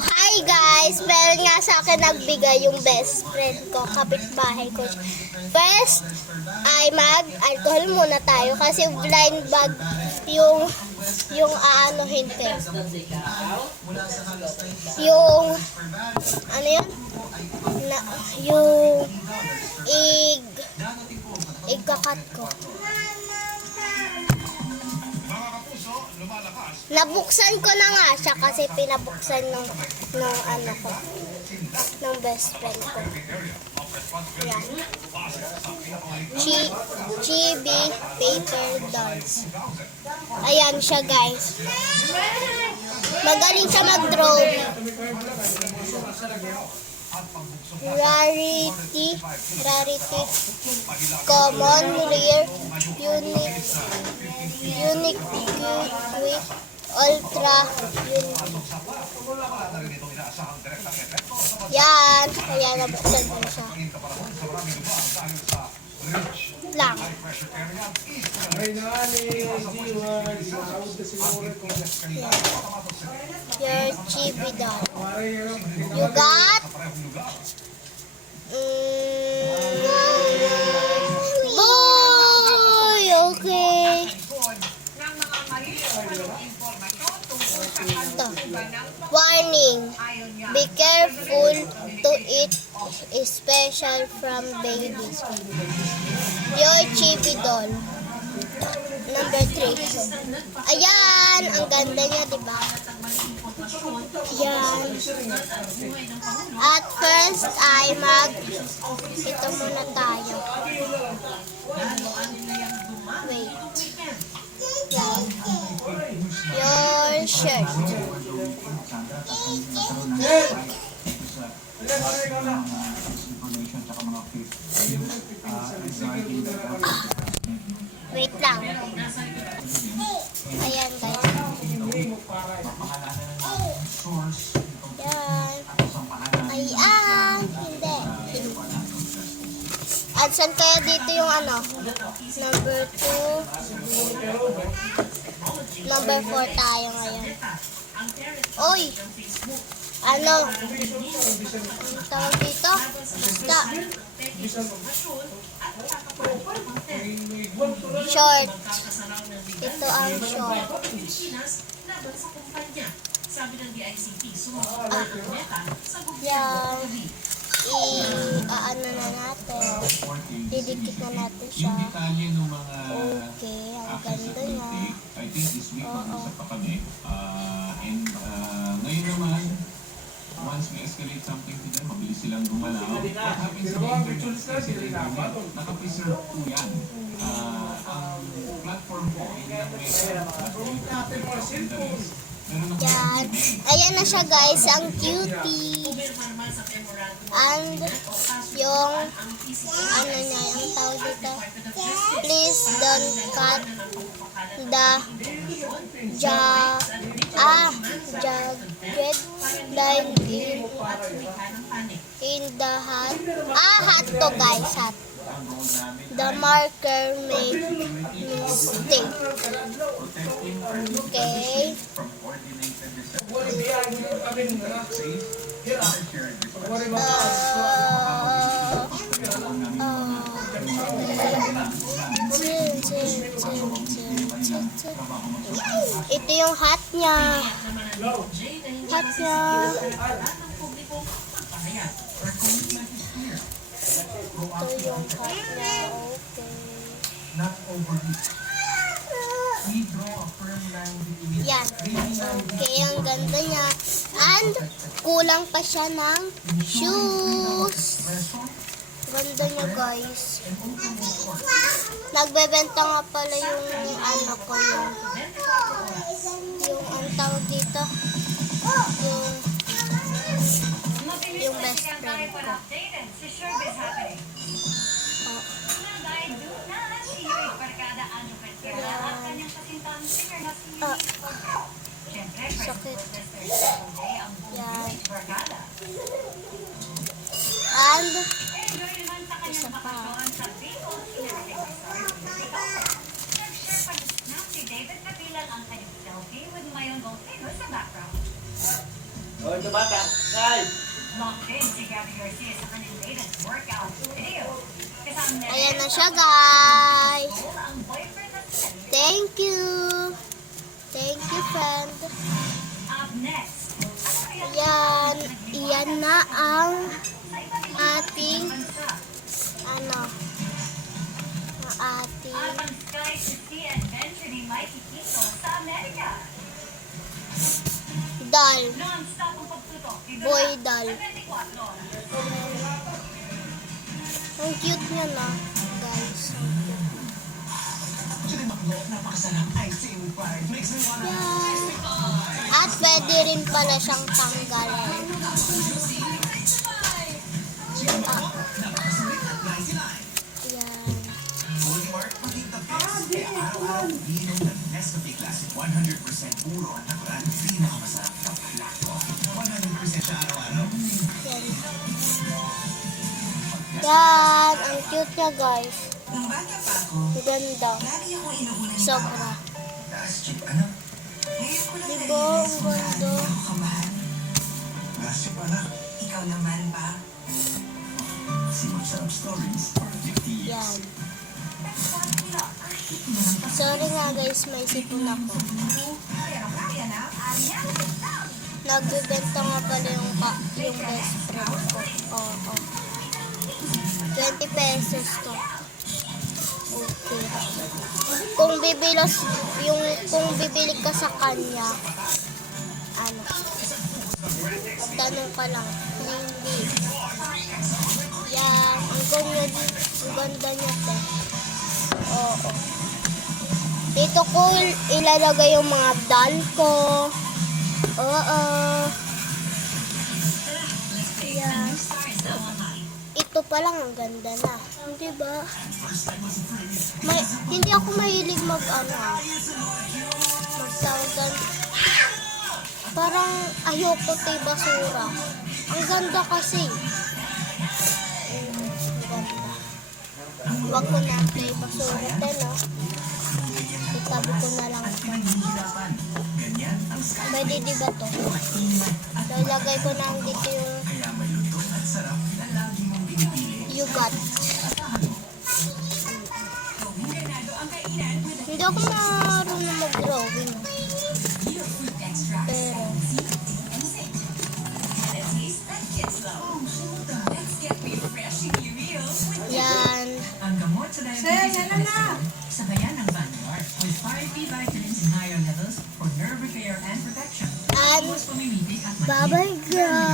Hi guys! Meron nga sa akin nagbigay yung best friend ko, kapitbahay ko. First ay mag-alcohol muna tayo kasi blind bag yung aanuhin ko. Yung ano yun? Yung igkakat ko. Nabuksan ko na nga siya kasi pinabuksan ng ano ko, ng best friend ko. Yan. Chibi paper dolls. Ayan siya guys. Magaling siya mag-drawing. Rarity, common, rare, unique, quick, ultra, yan, kaya nabuksan mo siya. Lang. Your chibi doll. You got boy, okay. Ito. Warning. Be careful to eat special from babies. Your chibi doll. Number 3. Ayan, ang ganda niya, diba? Yan. At first ay ito muna tayo. Wait. Yan. Your shirt. Wait lang. Ayan guys. Yan. Ayan. Hindi. At saan kaya dito yung ano? Number 2. Number 4 tayo ngayon. Oy! Ano? Ang tawag dito? Basta. Short. Ito ang short. Yan. Ano na natin. Didikit na natin siya. Okay. Ang ganda niya. Oo. Ngayon naman, once we escalate something to them, mabilis silang gumalaw. What happens in the internet, nakapreserve po yan. Ang platform po, hindi lang may yan. Ayan na siya guys, ang cutie. And yung ano niya, yung tawag dito. Please don't cut the jagged line in the hat. Hat to guys, hat. The marker made mistake. Okay. Ito yung hat niya. Hat niya. Ito yung hat niya. Okay. Yan. Okay, ang ganda niya. And, kulang pa siya ng shoes. Ganda niya, guys. Nagbebenta nga pala yung ano ko, yung ang tawag dito. Yung best friend ko. Sakit. Yan. And isa pa. O, ito bata. Kay! Locked in si Gabby Garcia's unrelated workout video. Kasama na Ayan na siya, guys. ang boyfriend na si Thank you. Thank you, friend. Up next, Yan. Iyan na ang ating, ang ating ang Sky to Sea adventure ni Mikey Quito sa Amerika. doll. Non-stop ang pagtutok. Dito Boy na doll. sa 24. Ang cute niya na, guys. Yan. At pwede rin pala siyang tanggalin. Yan. Yan. Yan. Ang cute niya, guys. Nung bata pa ako, Ang ganda. lagi ako inuunan ng Sobra. Ngayon ko lang Diba? Ang ganda. ako kamahal. Ikaw naman ba? Yan. Sorry nga, guys. May sipon ako. Nagbibenta nga pala yung best friend ko. Oo. 20 pesos to. Okay. Kung bibili ka sa kanya, ano, tanong ka lang, hindi. Yan, ang ganda niya, te. Oo. Dito ko ilalagay yung mga doll ko. Oo. Yan. Ito pa lang ang ganda na. Hindi ba? Hindi ako mahilig magtawagan. Parang ayoko tayo basura. Ang ganda kasi. Ang ganda. Huwag ko na tayo basura. Teno. Itabi ko na lang ito. Pwede diba to? Lalagay ko na dito yung yugat. Hindi ako marunong mag-drawing. Pero, yan. Ang gamot sa diabetes sabayan ng Vanguard with 5 vitamins in higher levels for nerve repair and protection. And, Pumimiti at bye-bye, guys.